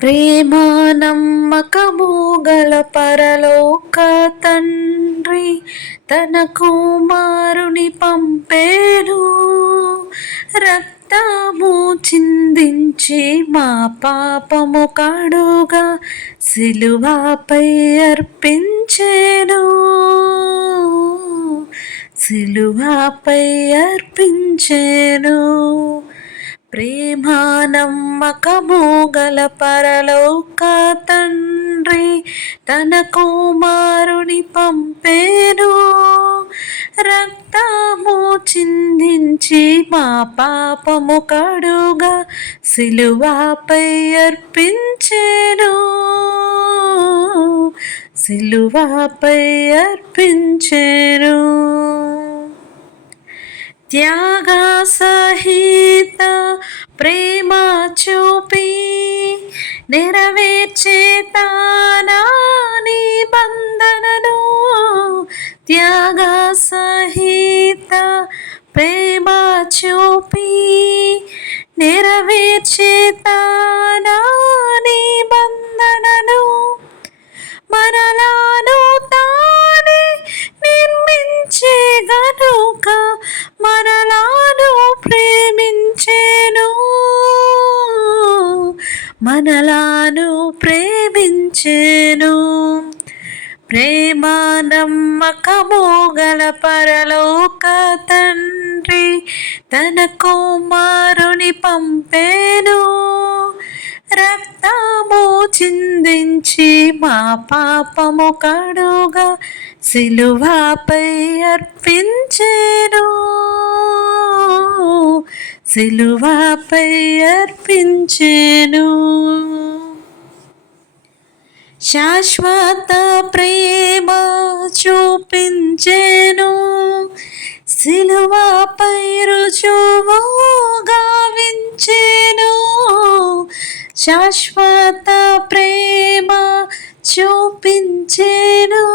ప్రేమ నమ్మకము గల పరలోక తండ్రి తన కుమారుని పంపేను. రక్తము చిందించి మా పాపము కడుగా సిలువపై అర్పించెను. సిలువపై అర్పించెను. ప్రేమ నమ్మకము గల పరలోక తండ్రి తన కుమారుని పంపేను. రక్తము చిందించి మా పాపము కడుగా సిలువపై అర్పించెను. సిలువపై అర్పించెను. త్యాగ సహిత ప్రేమ చూపి నెరవేర్చే తన నిబంధనను. త్యాగ సహిత ప్రేమ చూపి నెరవేర్చే తన నిబంధనను. మనలను తానే నిర్మించే గనుక మనలను ప్రేమించెను. మనలను ప్రేమించెను. ప్రేమ నమ్మకము గల పరలోక తండ్రి తన కుమారుని పంపేను. రక్తము చిందించి మా పాపము కడుగా సిలువపై అర్పించెను. సిలువపై అర్పించెను. శాశ్వత ప్రేమ చూపించెను. సిలువపై రుజువు గావించెను. శాశ్వత ప్రేమ చూపించెను.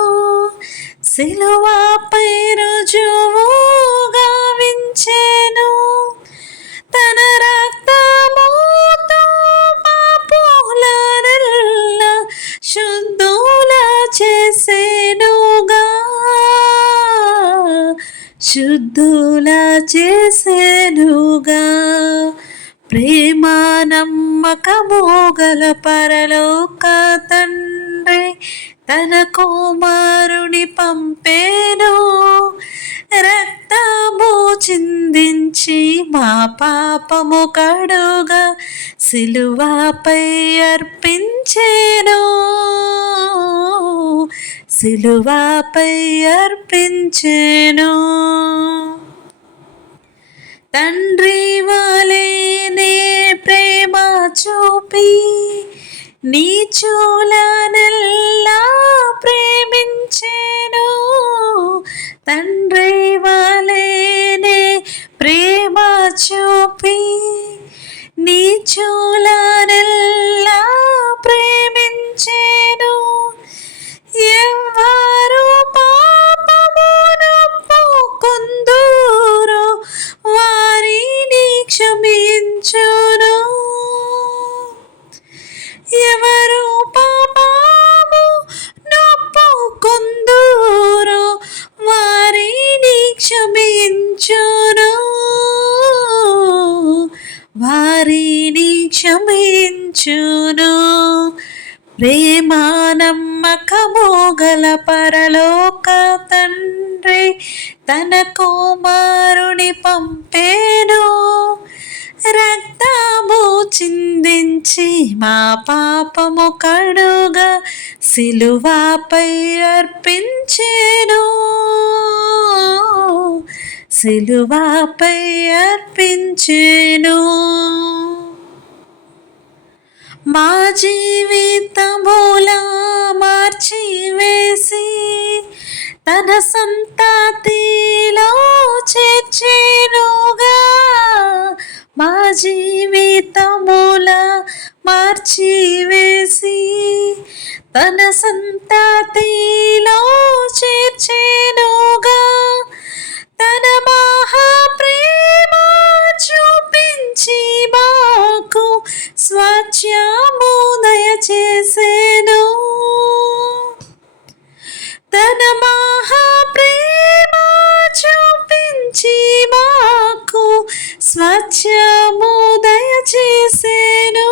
సిలువపై రుజువు గావించెను. తన రక్తముతో పాపులనెల్లా శుద్ధుల చేసెనుగా. శుద్ధుల చేసెనుగా. ప్రేమ నమ్మకము గల పరలోక తండ్రి తన కుమారుని పంపేను. రక్తము చిందించి మా పాపము కడుగా సిలువపై అర్పించెను. సిలువపై అర్పించెను. తండ్రి వలెనే ప్రేమ చూపి నీచులనెల్లా ప్రేమించెను. తండ్రి వలెనే ప్రేమ చూపి నీచులనెల్లా ప్రేమించెను. ఎవ్వరు పాపమును ఒప్పుకొందురో వారిని క్షమించును. ఎవరు పాపము ఒప్పుకొందురో వారిని క్షమించును. వారిని క్షమించును. ప్రేమ నమ్మకము గల పరలోక తండ్రి తన కుమారుని పంపేను. రక్తము చిందించి మా పాపము కడుగా సిలువపై అర్పించెను. సిలువపై అర్పించెను. మా జీవితములా మార్చివేసి తన సంతతిలో చేర్చెనుగా. మా జీవితములా మార్చివేసి తన సంతతిలో చేర్చెనుగా. తన మహాప్రేమ చూపించి మాకు స్వాచ్యము దయచేసెను. తన మహాప్రేమ చూపించి మాకు స్వాస్థ్యము దయచేసెను.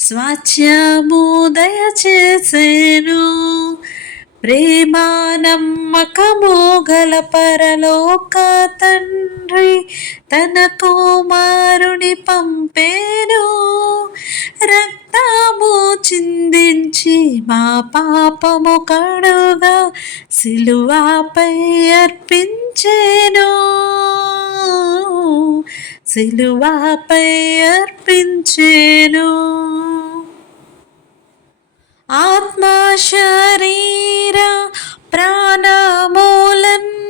స్వాస్థ్యము దయచేసెను. ప్రేమ నమ్మకము గల పరలోక తండ్రి తన కుమారుని పంపేను. రక్తము చిందించి మా పాపము కడుగా సిలువపై అర్పించెను. సిలువపై అర్పించెను. ఆత్మ శరీర ప్రాణమూలన్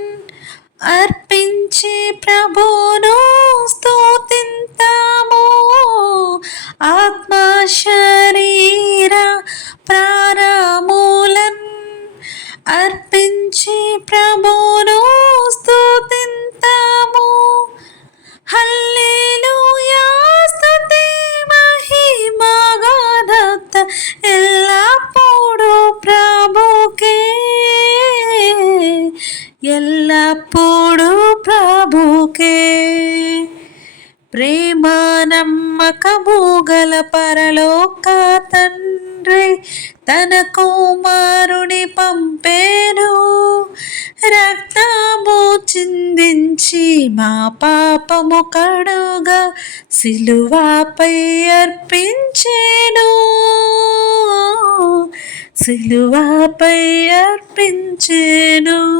అర్పించి ప్రభును స్తుతింతాము. ఆత్మ శరీర ప్రాణమూలన్ అర్పించి ప్రభును స్తుతింతాము. హల్లెలూయా స్తుతి మహిమ ఘనత ఎల్లప్పుడూ ప్రభుకే. ఎల్లప్పుడూ ప్రభుకే. ప్రేమ నమ్మకము గల పరలోక తండ్రి తన కుమారుని పంపేను. రక్తము చిందించి మా పాపము కడుగా సిలువపై అర్పించెను. సిలువపై అర్పించెను.